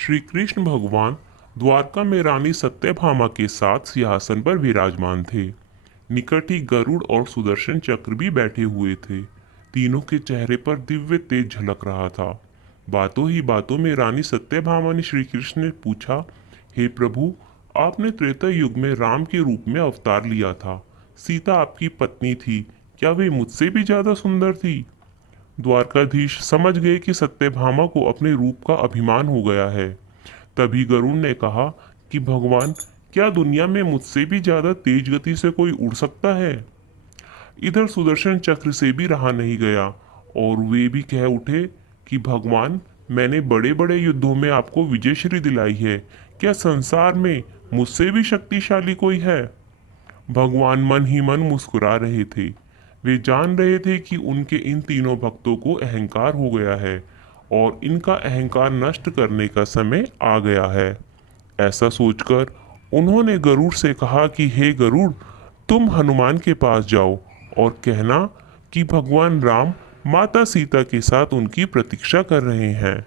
श्री कृष्ण भगवान द्वारका में रानी सत्यभामा के साथ सिंहासन पर विराजमान थे। निकट ही गरुड़ और सुदर्शन चक्र भी बैठे हुए थे। तीनों के चेहरे पर दिव्य तेज झलक रहा था। बातों ही बातों में रानी सत्यभामा ने श्री कृष्ण ने पूछा, हे प्रभु, आपने त्रेता युग में राम के रूप में अवतार लिया था। सीता आपकी पत्नी थी, क्या वे मुझसे भी ज्यादा सुंदर थी? द्वारकाधीश समझ गए कि सत्यभामा को अपने रूप का अभिमान हो गया है। तभी गरुड़ ने कहा कि भगवान, क्या दुनिया में मुझसे भी ज्यादा तेज गति से कोई उड़ सकता है? इधर सुदर्शन चक्र से भी रहा नहीं गया और वे भी कह उठे कि भगवान, मैंने बड़े बड़े युद्धों में आपको विजयश्री दिलाई है, क्या संसार में मुझसे भी शक्तिशाली कोई है? भगवान मन ही मन मुस्कुरा रहे थे। वे जान रहे थे कि उनके इन तीनों भक्तों को अहंकार हो गया है और इनका अहंकार नष्ट करने का समय आ गया है। ऐसा सोचकर उन्होंने गरुड़ से कहा कि हे गरुड़, तुम हनुमान के पास जाओ और कहना कि भगवान राम माता सीता के साथ उनकी प्रतीक्षा कर रहे हैं।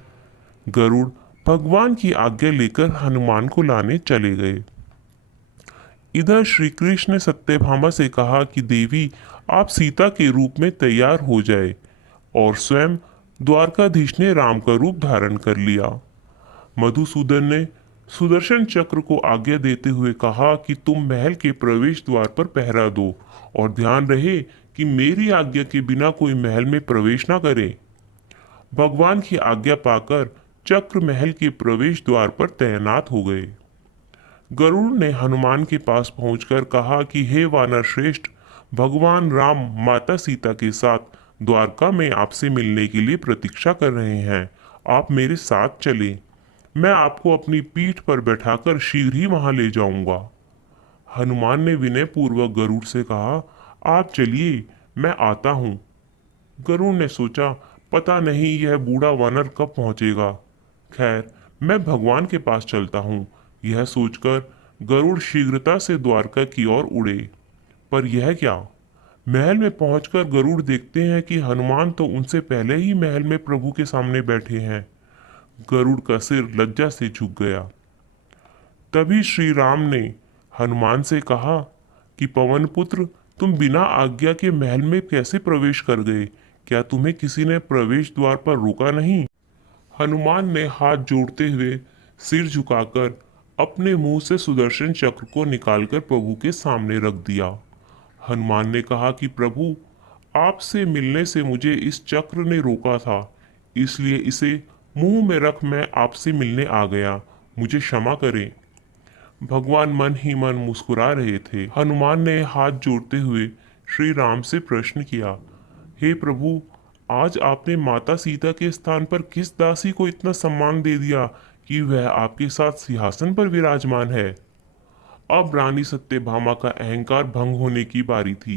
गरुड़ भगवान की आज्ञा लेकर हनुमान को लाने चले गए। इधर श्री कृष्ण ने सत्यभामा से कहा कि देवी, आप सीता के रूप में तैयार हो जाए, और स्वयं द्वारकाधीश ने राम का रूप धारण कर लिया। मधुसूदन ने सुदर्शन चक्र को आज्ञा देते हुए कहा कि तुम महल के प्रवेश द्वार पर पहरा दो और ध्यान रहे कि मेरी आज्ञा के बिना कोई महल में प्रवेश ना करे। भगवान की आज्ञा पाकर चक्र महल के प्रवेश द्वार पर तैनात हो गए। गरुड़ ने हनुमान के पास पहुंचकर कहा कि हे वानर श्रेष्ठ, भगवान राम माता सीता के साथ द्वारका में आपसे मिलने के लिए प्रतीक्षा कर रहे हैं। आप मेरे साथ चलें, मैं आपको अपनी पीठ पर बैठाकर शीघ्र ही वहां ले जाऊंगा। हनुमान ने विनय पूर्वक गरुड़ से कहा, आप चलिए, मैं आता हूँ। गरुड़ ने सोचा, पता नहीं यह बूढ़ा वानर कब पहुंचेगा। खैर, मैं भगवान के पास चलता हूँ। यह सोचकर गरुड़ शीघ्रता से द्वारका की ओर उड़े। पर यह क्या, महल में पहुंचकर गरुड़ देखते हैं कि हनुमान तो उनसे पहले ही महल में प्रभु के सामने बैठे हैं। गरुड़ का सिर लज्जा से झुक गया। तभी श्री राम ने हनुमान से कहा कि पवन पुत्र, तुम बिना आज्ञा के महल में कैसे प्रवेश कर गए? क्या तुम्हें किसी ने प्रवेश द्वार पर रोका नहीं? हनुमान ने हाथ जोड़ते हुए सिर झुकाकर अपने मुंह से सुदर्शन चक्र को निकालकर प्रभु के सामने रख दिया। हनुमान ने कहा कि प्रभु, आपसे मिलने से मुझे इस चक्र ने रोका था, इसलिए इसे मुंह में रख मैं आपसे मिलने आ गया, मुझे क्षमा करें। भगवान मन ही मन मुस्कुरा रहे थे। हनुमान ने हाथ जोड़ते हुए श्री राम से प्रश्न किया, हे प्रभु, आज आपने माता सीता के स्थान पर किस दासी को इतना सम्मान दे दिया कि वह आपके साथ सिंहासन पर विराजमान है? अब रानी सत्यभामा का अहंकार भंग होने की बारी थी।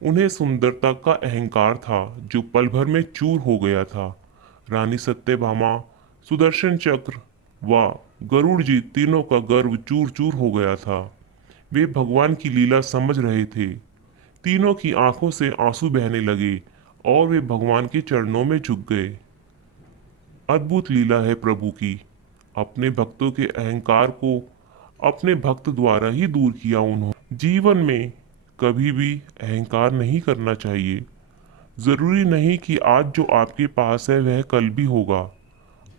उन्हें सुंदरता का अहंकार था जो पल भर में चूर हो गया था। रानी सत्यभामा, सुदर्शन चक्र व गरुड़ जी तीनों का गर्व चूर चूर हो गया था। वे भगवान की लीला समझ रहे थे। तीनों की आंखों से आंसू बहने लगे और वे भगवान के चरणों में झुक गए। अद्भुत लीला है प्रभु की। अपने भक्तों के अहंकार को अपने भक्त द्वारा ही दूर किया उन्होंने। जीवन में कभी भी अहंकार नहीं करना चाहिए। जरूरी नहीं कि आज जो आपके पास है वह कल भी होगा।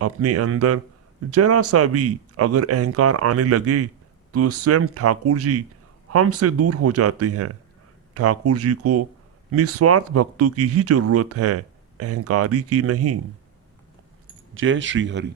अपने अंदर जरा सा भी अगर अहंकार आने लगे तो स्वयं ठाकुर जी हमसे दूर हो जाते हैं। ठाकुर जी को निस्वार्थ भक्तों की ही जरूरत है, अहंकारी की नहीं। जय श्री हरि।